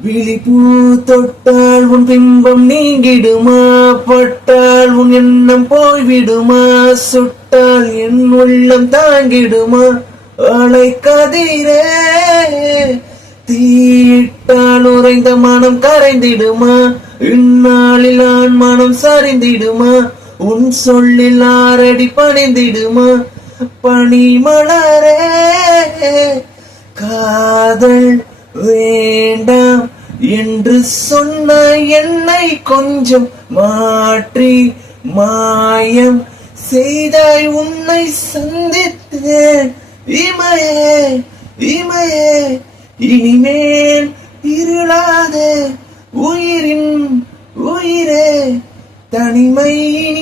விழிப்பூ தொட்டால் உன் பிம்பம் நீங்கிடுமா? பட்டால் உன் எண்ணம் போய்விடுமா? சுட்டால் என் உள்ளம் தாங்கிடுமா? அலை கதிரே தீயிட்டால் உறைந்த மனம் கரைந்திடுமா? இந்நாளில் ஆண் மனம் சரிந்திடுமா? உன் சொல்லில் ஆரடி பணிந்திடுமா? பனிமலரே காதல் வேண்டாம் என்று சொன்ன என்னை கொஞ்சம் மாற்றி மாயம் செய்தாய். உன்னை சந்தித்தேன் இமையே இமையே, இனிமேல் இருளாதே உயிரின் உயிரே, தனிமை